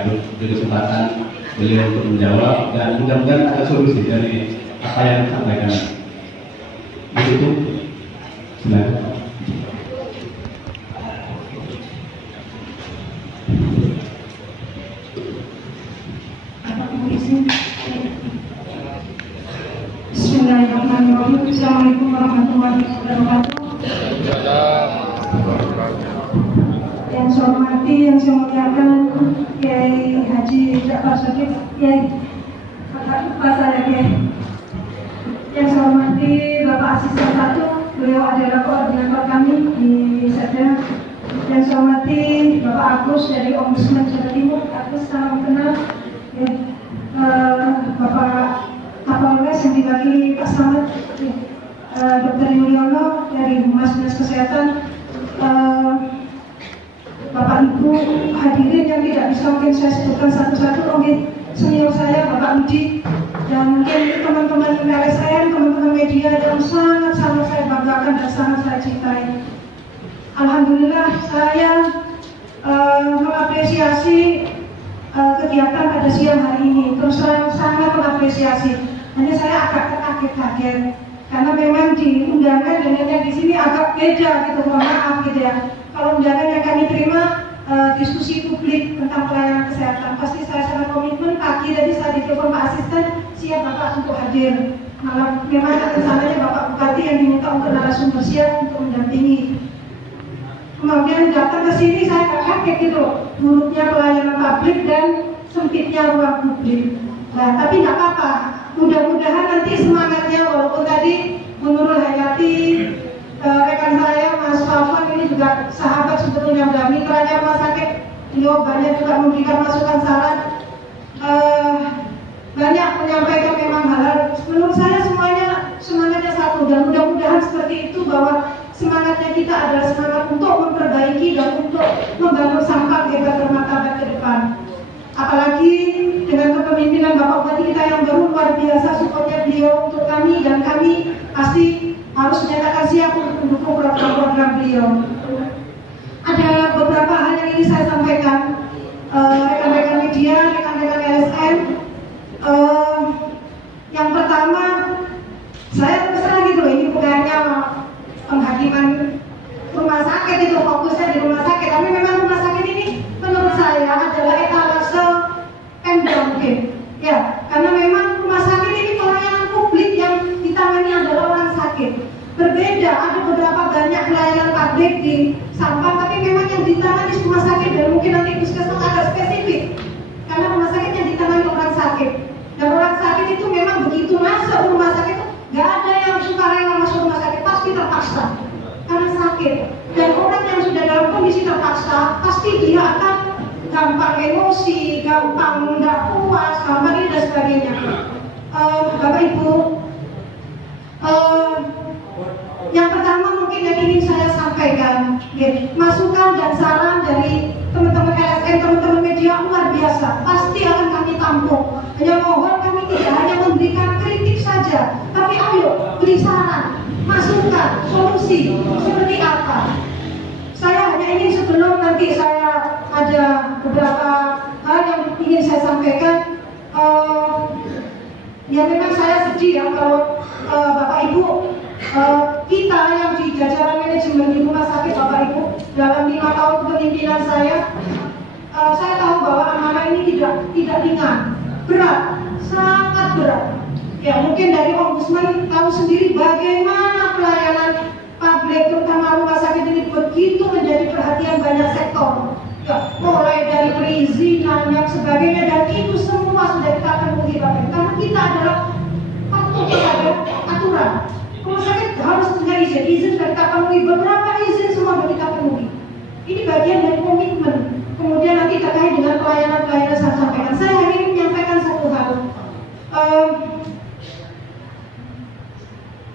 saya beri kesempatan beliau untuk menjawab dan mudah-mudahan ada solusi dari apa yang disampaikan. Begitu. Silakan. Bismillahirrahmanirrahim. Assalamualaikum warahmatullahi wabarakatuh. Yang saya hormati, yang saya muliakan Kiai Haji Ja'far Shakir, Kiai saya Kiai. Yang saya hormati Bapak Asisten 1, beliau adalah koordinator kami di Sada. Yang saya hormati Bapak Agus dari Ombudsman Jawa Timur, Agus salam kenal. Bapak Kapolres yang diwakili Pak Slamet, Dr. Yuliono dari Humas Dinas Kesehatan, Bapak Ibu hadirin yang tidak bisa mungkin saya sebutkan satu-satu, mungkin senior saya Bapak Budi, dan mungkin teman-teman LSM, teman-teman media yang sangat-sangat saya banggakan dan sangat saya cintai. Alhamdulillah saya mengapresiasi kegiatan pada siang hari ini. Terus saya sangat mengapresiasi. Hanya saya agak kaget-kaget karena memang di undangan dengan yang di sini agak beda gitu. Mohon maaf gitu ya. Kalau undangan yang kami terima diskusi publik tentang pelayanan kesehatan, pasti saya sangat komitmen. Pagi tadi saya ditelepon Pak Asisten, siap Bapak untuk hadir. Malah memang rencananya Bapak Bupati yang diminta untuk narasumber siap untuk mendampingi. Kemudian datang ke sini saya kaget gitu, buruknya pelayanan publik dan sempitnya ruang publik. Nah, tapi nggak apa-apa. Mudah-mudahan nanti semangatnya, walaupun tadi menurut Hayati, rekan saya Mas Fafan ini juga sahabat sebetulnya udah mitranya rumah sakit, beliau banyak juga memberikan masukan saran, banyak menyampaikan memang hal-hal. Menurut saya semangatnya satu, dan mudah-mudahan seperti itu bahwa semangatnya kita adalah semangat untuk memperbaiki dan untuk membangun sampah hebat bermartabat ke depan. Apalagi dengan kepemimpinan Bapak Bupati kita yang baru, luar biasa supportnya beliau untuk kami, dan kami pasti harus menyatakan siap untuk mendukung program-program beliau. Ada beberapa hal yang ingin saya sampaikan, rekan-rekan media, rekan-rekan LSM. Yang pertama, saya terus terang gitu loh, ini bukannya penghakiman rumah sakit, itu fokusnya di rumah sakit, tapi memang rumah sakit ini menurut saya adalah etalase Pemda mungkin ya, karena memang rumah sakit ini pelayanan publik yang ditangani adalah orang sakit. Berbeda, ada beberapa banyak pelayanan publik di Sampang, tapi memang yang ditangani rumah sakit, dan mungkin nanti puskesmas agak spesifik karena rumah sakit yang ditangani orang sakit, dan orang sakit itu memang begitu masuk rumah sakit itu nggak ada yang sukarela masuk rumah sakit, pasti terpaksa karena sakit. Dan orang yang sudah dalam kondisi terpaksa pasti dia akan gampang emosi, gampang nggak puas, gampang ini dan sebagainya. Bapak Ibu, yang pertama mungkin yang ingin saya sampaikan, masukan dan saran dari teman-teman LSM, teman-teman media luar biasa, pasti akan kami tampung. Hanya mohon kami tidak hanya memberikan kritik saja, tapi ayo beri saran, masukan, solusi seperti apa. Saya hanya ingin sebelum nanti saya ada beberapa hal yang ingin saya sampaikan. Ya memang saya sedih ya kalau Bapak Ibu, kita yang di jajaran manajemen di rumah sakit Bapak Ibu dalam 5 tahun kepemimpinan saya tahu bahwa amanah ini tidak ringan, berat, sangat berat. Ya mungkin dari Ombudsman tahu sendiri bagaimana pelayanan publik terutama rumah sakit ini begitu menjadi perhatian banyak sektor. Ya, mulai dari perizinan yang sebagainya, dan itu semua sudah kita penuhi Bapak. Karena kita adalah patuh kepada aturan. Rumah sakit harus punya izin sudah kita penuhi, beberapa izin semua sudah kita penuhi. Ini bagian dari komitmen. Kemudian nanti terkait dengan pelayanan-pelayanan saya sampaikan. Saya ingin menyampaikan satu hal.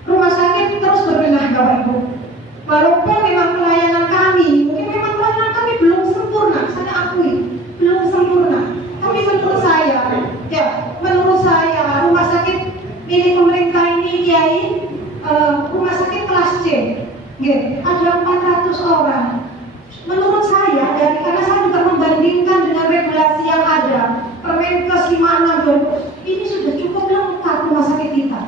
Rumah sakit terus berbenah Bapak Ibu. Walaupun memang pelayanan kami, mungkin memang pelayanan kami belum sempurna, saya akui, belum sempurna. Tapi menurut saya, rumah sakit milik pemerintah ini Kiai, rumah sakit kelas C, ada 400 orang. Menurut saya, karena saya juga membandingkan dengan regulasi yang ada ini sudah cukup lengkap rumah sakit kita.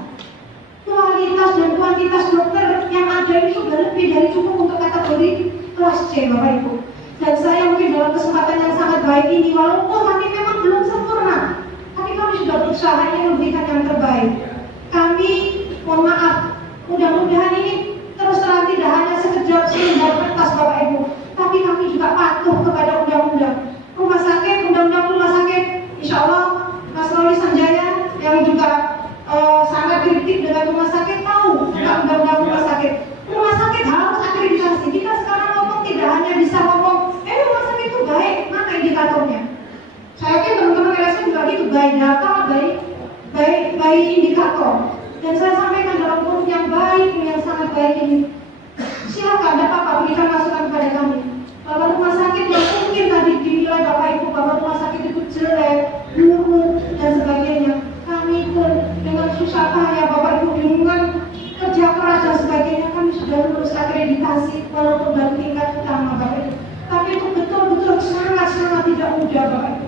Kualitas dan kuantitas dokter yang ada ini sudah lebih dari cukup untuk kategori kelas C, Bapak Ibu. Dan saya mungkin dalam kesempatan yang sangat baik ini, walaupun kami memang belum sempurna, tapi kami sudah berusaha ingin memberikan yang terbaik. Kami, mohon maaf, mudah-mudahan ini terus terang tidak hanya sekedar sekedar kertas Bapak Ibu, tapi kami juga patuh kepada undang-undang rumah sakit, undang-undang rumah sakit. Insya Allah Mas Roli Sanjaya yang juga sangat kritik dengan rumah sakit tahu tentang undang-undang rumah sakit. Rumah sakit harus akreditasi. Kita sekarang ngomong tidak hanya bisa ngomong, rumah sakit itu baik, mana indikatornya? Saya yakin teman-teman LSM juga gitu, baik data, baik indikator. Dan saya sampaikan dalam forum yang baik, yang sangat baik ini. Silakan dapat Pak berikan masukan kepada kami. Bahwa rumah sakit yang mungkin tadi dinilai Bapak Ibu bahwa rumah sakit itu jelek, buruk dan sebagainya, kami pun dengan susah payah Bapak Ibu dengan kerja keras dan sebagainya kami sudah lulus akreditasi walaupun baru tingkat utama Bapak Ibu. Tapi itu betul-betul sangat-sangat tidak mudah Bapak Ibu.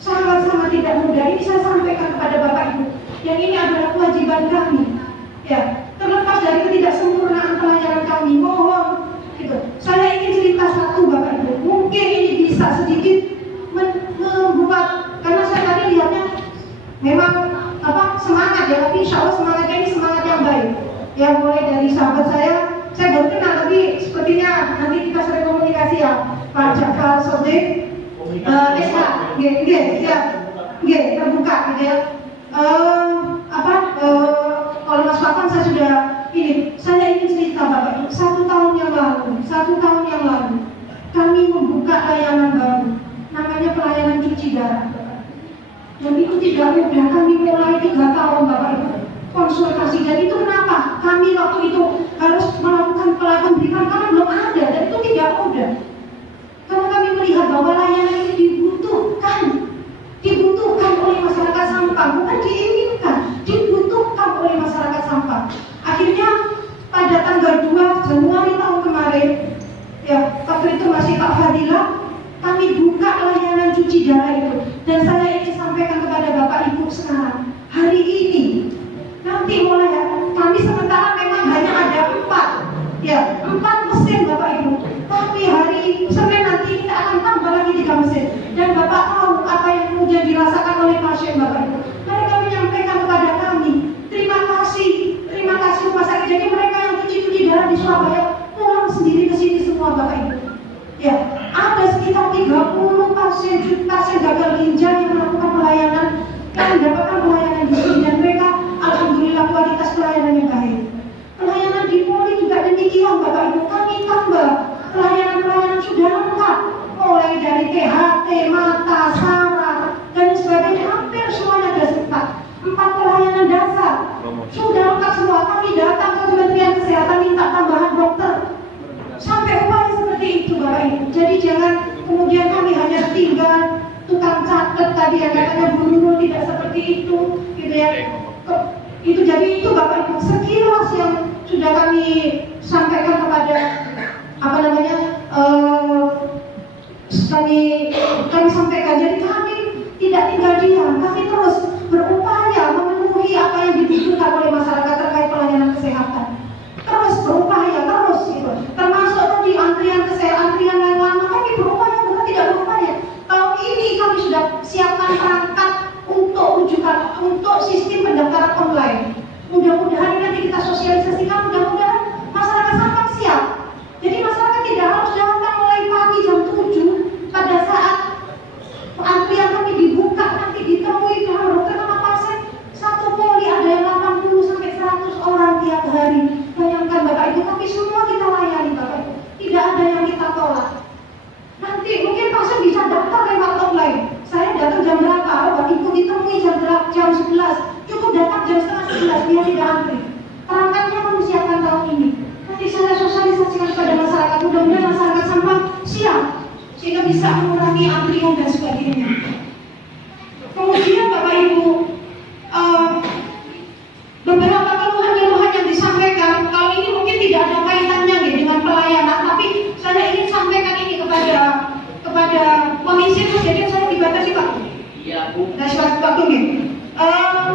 Sangat-sangat tidak mudah. Ini saya sampaikan kepada Bapak Ibu. Yang ini adalah kewajiban kami. Ya, terlepas dari ketidaksempurnaan pelayanan kami, mohon gitu. Saya ingin cerita satu Bapak Ibu. Mungkin ini bisa sedikit membuat, karena saya tadi lihatnya memang semangat ya, tapi insya Allah semangatnya ini semangat yang baik. Yang mulai dari sahabat saya baru kenal, tapi sepertinya nanti kita sering komunikasi ya, Pak Jafar Sodik, terbuka gitu ya. Kalau Mas Papan saya sudah saya ingin cerita Bapak Ibu, 1 tahun yang lalu kami membuka layanan baru, namanya pelayanan cuci darah. Dan itu tidak mudah, kami mulai 3 tahun Bapak Ibu konsultasi. Dan itu kenapa? Kami waktu itu harus melakukan pelayanan berikan karena belum ada, dan itu tidak mudah. Karena kami melihat bahwa layanan ini dibutuhkan oleh masyarakat Sampang, bukan diinginkan, dibutuhkan oleh masyarakat Sampang. Akhirnya pada tanggal 2 Januari tahun kemarin, ya waktu itu masih Pak Fadila, kami buka layanan cuci darah itu. Dan saya ingin sampaikan kepada Bapak Ibu sekarang, hari ini, nanti mulai kami sementara memang hanya ada 4 mesin Bapak Ibu. Tapi hari Senin nanti kita akan tambah lagi 3 mesin. Dan Bapak tahu apa yang kemudian dirasakan oleh pasien Bapak Ibu. Mereka menyampaikan kepada kami, terima kasih rumah sakit. Jadi mereka yang cuci darah di Surabaya pulang sendiri ke sini semua Bapak Ibu. Ya, ada sekitar 30 pasien gagal ginjal yang melakukan pelayanan, yang mendapatkan pelayanan di sini, dan mereka alhamdulillah kualitas pelayanan yang baik. Pelayanan di Poli juga demikian Bapak Ibu, kami tambah pelayanan sudah lengkap, mulai dari THT, mata, saraf dan sebagainya, hampir semuanya ada serta. 4 pelayanan dasar sudah lengkap semua. Kami datang ke Kementerian Kesehatan minta tambahan dokter, sampai upaya seperti itu Bapak Ibu. Jadi jangan kemudian kami hanya tinggal tukang catat tadi yang katanya Bu tidak seperti itu, gitu ya. Itu jadi itu Bapak Ibu sekilas yang sudah kami sampaikan kepada kami sampaikan. Jadi kami tidak tinggal diam, kami terus berupaya memenuhi apa yang dibutuhkan oleh masyarakat terkait pelayanan kesehatan. Terus berupaya gitu. Termasuk tadi antrian yang lama, kami berupaya, bukan tidak berupaya. Tahun ini kami sudah siapkan perangkat untuk sistem pendaftaran online. Mudah-mudahan nanti kita sosialisasikan, mudah-mudahan masyarakat Sampang siap. Jadi masyarakat tidak harus datang mulai pagi jam 7 pada saat antrian kami dibuka, nanti ditemui dengan dokter sama pasien. Satu poli ada yang 80 sampai 100 orang tiap hari. Bayangkan Bapak Ibu, tapi semua kita layani Bapak Ibu. Tidak ada yang kita tolak. Nanti mungkin pasien bisa daftar lewat online. Saya datang jam berapa? Bapak Ibu ditemui jam 11. Cukup datang jam setengah 11 biar tidak antri. Perangkatnya kami siapkan tahun ini. Nanti saya sosialisasikan kepada masyarakat. Mudah-mudahan masyarakat Sampang siap sehingga bisa mengurangi antrian dan sebagainya. Kemudian Bapak Ibu, beberapa keluhan yang disampaikan, kalau ini mungkin tidak ada kaitannya dengan pelayanan, tapi saya ingin sampaikan ini kepada komisi. Jadi saya dibatasi Pak. Iya Bu. Nah, suatu waktu nih. Apa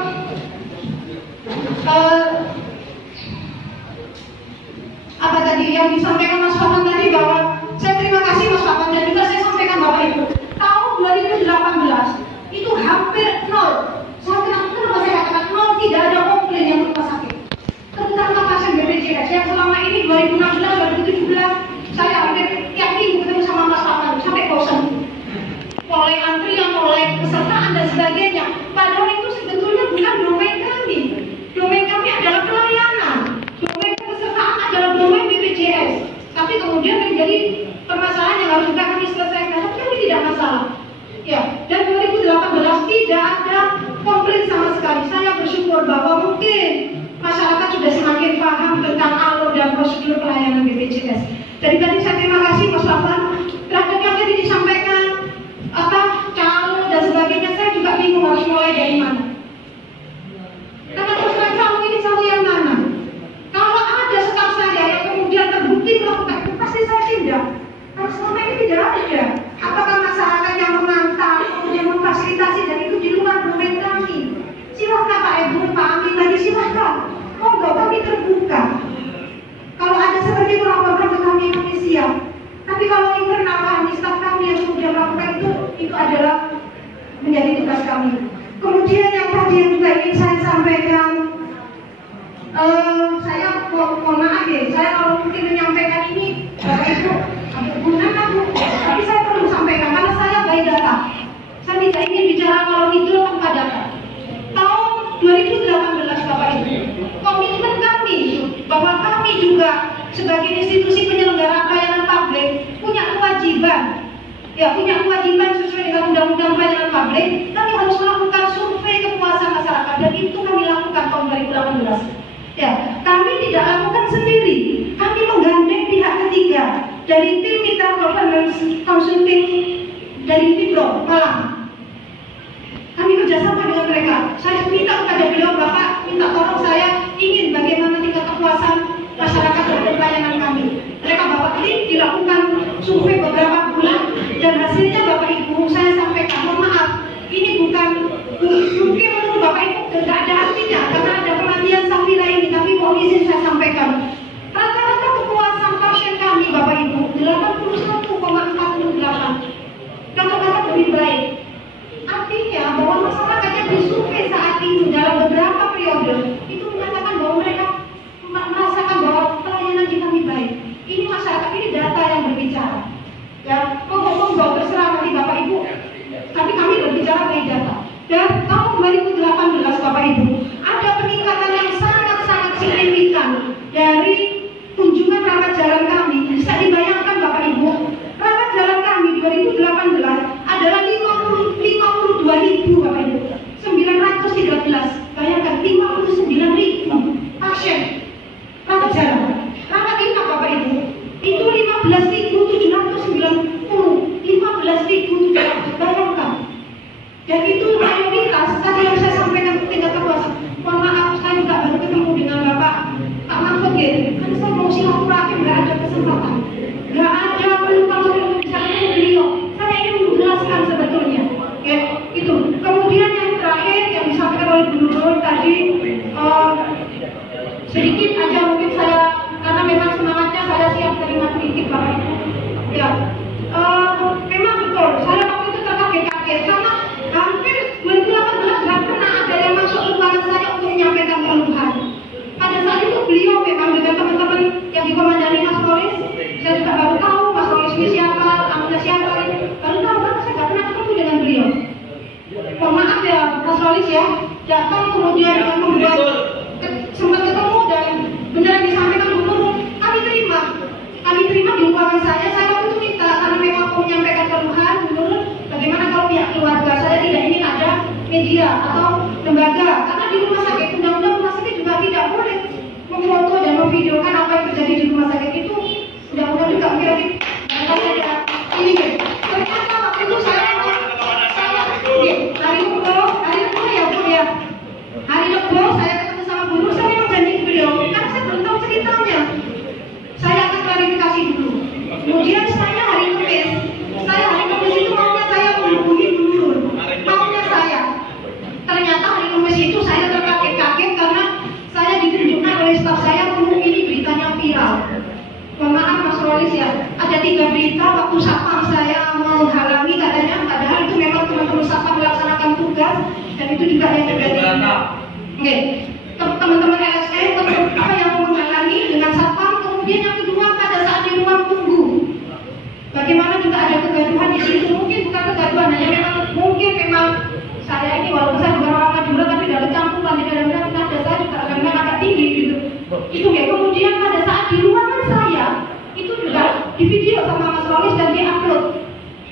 tadi yang disampaikan Mas Paman tadi, bahwa saya terima kasih Mas Paman, dan juga saya sampaikan Bapak Ibu, tahun 2018 itu hampir nol. Kenapa saya katakan nol? Tidak ada komplain yang rumah sakit tentang pasien BPJS yang selama ini 2016, 2017 saya hampir tiap minggu ketemu sama Mas Paman sampai bosan, mulai antrian, mulai kesertaan dan sebagainya. Padahal itu sebetulnya bukan domain kami. Domain kami adalah pelayanan. Domain kesertaan adalah domain BPJS. Tapi kemudian menjadi permasalahan yang harus juga kami selesaikan. Tapi kami tidak masalah. Ya, dan 2018 tidak ada komplain sama sekali. Saya bersyukur bahwa mungkin masyarakat sudah semakin paham tentang alur dan prosedur pelayanan BPJS. Jadi tadi saya terima kasih Mas Paman terhadap yang tadi disampaikan calon dan sebagainya. Saya juga bingung harus mulai dari mana. Karena terus terang calon ini calon yang mana? Kalau ada staf saya yang kemudian terbukti melakukan itu, pasti saya tindak. Kalau selama ini tidak ada. Apakah masyarakat yang menantang, kemudian memfasilitasi, dan itu di luar domain kami? Silahkan Pak Ibu, Pak Amin tadi, silahkan. Monggo, kami terbuka. Kalau ada seperti itu, laporkan ke kami siap. Tapi kalau internal kami, staf kami yang kemudian melakukan itu adalah menjadi tugas kami. Kemudian yang tadi yang juga ingin saya sampaikan, saya mohon maaf ya, saya kalau mungkin menyampaikan ini, Bapak Ibu, guna Bu, tapi saya perlu sampaikan karena saya by data. Saya tidak ingin bicara kalau itu tanpa data. Tahun 2018 Bapak Ibu, komitmen kami bahwa kami juga sebagai institusi penyelenggara pelayanan publik punya kewajiban sesuai dengan Undang-Undang Pelayanan Publik. Kami harus melakukan survei kepuasan masyarakat, dan itu kami lakukan tahun 2018. Ya, kami tidak lakukan sendiri. Kami menggandeng pihak ketiga dari tim Mitra Governance Consulting dari Fibro Malang. Kami kerjasama dengan mereka. Saya minta kepada beliau, Bapak, minta tolong, saya ingin bagaimana tingkat kepuasan masyarakat terhadap pelayanan kami. Mereka Bapak klik, dilakukan survei beberapa bulan, dan hasilnya Bapak Ibu saya sampaikan, mohon maaf, ini bukan mungkin menurut Bapak Ibu tidak ada artinya karena ada kematian Safira ini, tapi mohon izin saya sampaikan. Rata-rata kepuasan pasien kami Bapak Ibu 81,48. Kata-kata lebih baik. Artinya bahwa masyarakat yang disurvei saat ini dalam beberapa periode itu menyatakan bahwa mereka merasakan bahwa pelayanan di kami baik. Ini masyarakat, ini data yang berbicara. Ya, monggo terserah nanti Bapak Ibu. Tapi kami berbicara dari data. Dan tahun 2018 Bapak Ibu, ada peningkatan yang sangat-sangat signifikan dari kunjungan rawat jalan kami. Bisa dibayangkan Bapak Ibu, rawat jalan kami 2018 adalah 52.000 Bapak Ibu, 913. Bayangkan 59.000 pasien rawat jalan. Rawat inap Bapak Ibu itu 15.790. 15.700. Bayangkan. Dan itu mayoritas tadi yang saya sampaikan tingkat kepuasan. Mohon maaf, saya juga baru ketemu dengan Bapak Pak Mahfud ya. Karena saya mau silaturahim, nggak ada kesempatan, nggak ada peluang bisa ketemu beliau. Saya ingin menjelaskan sebetulnya. Ya, itu. Kemudian yang terakhir yang disampaikan oleh Bu Nurul tadi, sedikit aja mungkin saya, karena memang semangatnya saya siap terima kritik Bapak Ibu. Ya, memang betul. Saya waktu itu terkaget-kaget karena hampir 2018 nggak pernah ada yang masuk ruangan saya untuk menyampaikan keluhan. Pada saat itu beliau memang dengan teman-teman yang dikomandani Mas Rolis, saya juga baru tahu Mas Rolis ini siapa, Amanda siapa, baru tahu karena saya nggak pernah ketemu dengan beliau. Mohon maaf ya Mas Rolis ya, datang kemudian membuat sempat ketemu dan benar yang disampaikan Bu Nurul, kami terima di ruangan saya waktu itu minta karena memang mau menyampaikan keluhan Bu Nurul, bagaimana kalau pihak keluarga saya tidak ingin ada media atau lembaga, karena di rumah sakit undang-undang rumah sakit juga tidak boleh memfoto dan memvideokan apa yang terjadi di rumah sakit itu. Undang-undang juga kira-kira ini ternyata waktu itu saya hari Rebo saya ketemu sama Bu Nurul, saya memang janji ke beliau karena saya belum tahu ceritanya, saya akan klarifikasi dulu. Kemudian saya hari Kamis itu maunya saya menghubungi Bu Nurul, maunya saya. Ternyata hari jelas, dan itu juga yang terjadi. Oke, teman-teman LSM apa yang menghalangi dengan satpam. Kemudian yang kedua, pada saat di ruang tunggu, bagaimana juga ada kegaduhan di situ. Mungkin bukan kegaduhan, hanya memang saya ini walaupun saya bukan orang Madura tapi dari kampung Pantai Kadang-kadang nada saya juga kadang-kadang agak tinggi gitu. Itu ya. Kemudian pada saat di ruangan saya itu juga di video sama Mas Rolis dan di-upload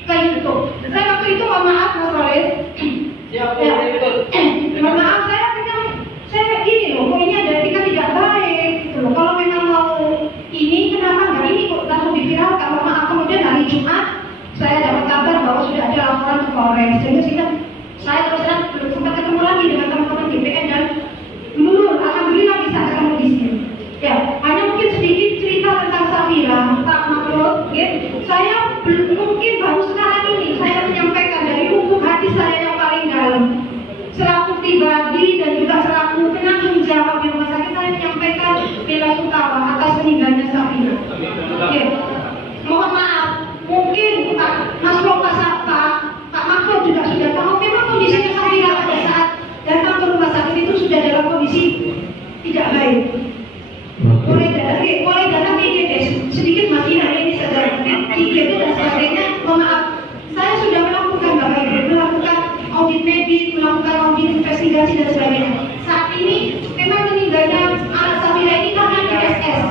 ke YouTube. Saya waktu itu mohon maaf Mas Rolis. Mohon maaf saya gini loh, kok ini ada etika tidak baik gitu loh. Kalau memang mau ini, kenapa nggak ini kok langsung diviralkan? Mohon maaf. Kemudian hari Jumat saya dapat kabar bahwa sudah ada laporan ke Polres. Sehingga saya terus terang belum sempat ketemu lagi dengan teman-teman DPN dan menurut alhamdulillah bisa ketemu di sini. Ya, hanya mungkin sedikit cerita tentang Safira, Pak Mahfud. Ya, saya mungkin baru sekarang ini saya menyampaikan dari lubuk hati saya yang paling dalam, selaku pribadi dan juga selaku penanggung jawab di rumah sakit, saya menyampaikan bela sungkawa atas meninggalnya Safira. Ya, mohon maaf, mungkin Pak Masro Pak Mahfud juga sudah tahu memang kondisinya Safira pada saat datang ke rumah sakit itu sudah dalam kondisi tidak baik. Mulai dari IGD sedikit masih hari ini saja IGD dan sebagainya. Mohon maaf, saya sudah melakukan audit medik, melakukan audit investigasi dan sebagainya. Saat ini memang meninggalnya anak Safira ini karena DSS.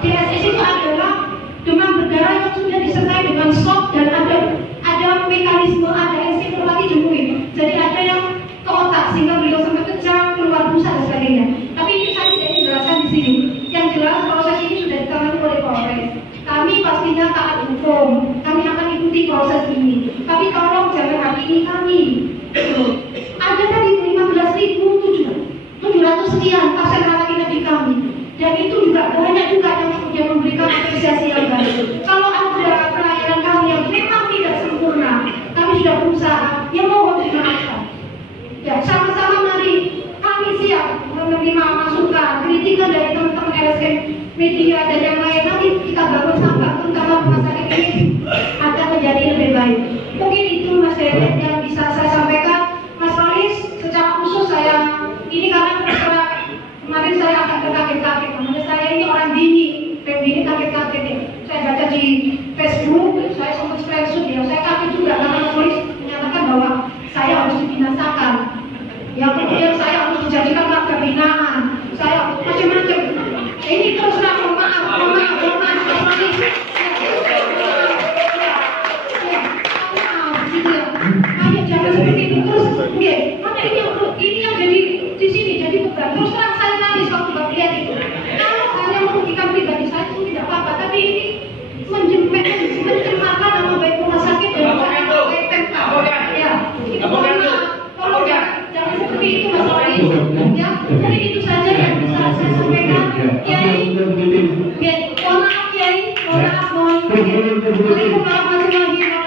DSS itu adalah demam berdarah yang sudah disertai dengan shock dan ada mekanisme, ada enzimopati jemuin. Jadi ada yang ke otak sehingga beliau sampai kejang, keluar busa dan sebagainya. Tapi ini saya tidak dijelaskan di sini. Yang jelas proses ini sudah ditangani oleh Polres. Kami pastinya taat hukum. Kami akan ikuti proses ini. Tapi tolong jangan hakimi kami. Ada tadi 15.700 sekian pasien rawat inap di kami. Dan itu juga banyak juga yang kemudian memberikan apresiasi yang baik. Kalau ada pelayanan kami yang memang tidak sempurna, kami sudah berusaha, yang mohon dimaafkan. Ya, sama-sama mari kami siap menerima masukan, kritikan dari teman-teman LSM media dan yang lain. Nanti kita bangun sampai terutama rumah sakit ini akan menjadi lebih baik. Mungkin itu Mas Deden yang bisa saya sampaikan. Mas Rolis, secara khusus saya ini karena kemarin saya akan terkaget-kaget. Namanya saya ini orang dini, ini kaget-kaget ya. Saya baca di Facebook, saya sempat screenshot ya. Saya kaget juga karena Mas Rolis menyatakan bahwa saya harus dibinasakan. Ya kemudian saya harus dijadikan warga binaan. Saya macam-macam. Ini terus terang mohon maaf Mas Rolis. Jangan seperti itu terus. Karena ini yang jadi di sini jadi beban. Terus terang saya nangis waktu lihat itu. Kalau hanya merugikan pribadi saya itu tidak apa-apa, tapi ini mencerminkan nama baik rumah sakit dan nama baik Pemkab. Ya, itu tolong jangan seperti itu Mas Rolis. Ya, mungkin itu saja yang bisa saya sampaikan. Kiai, mohon maaf Kiai, mohon maaf. Waalaikumsalam warahmatullahi wabarakatuh.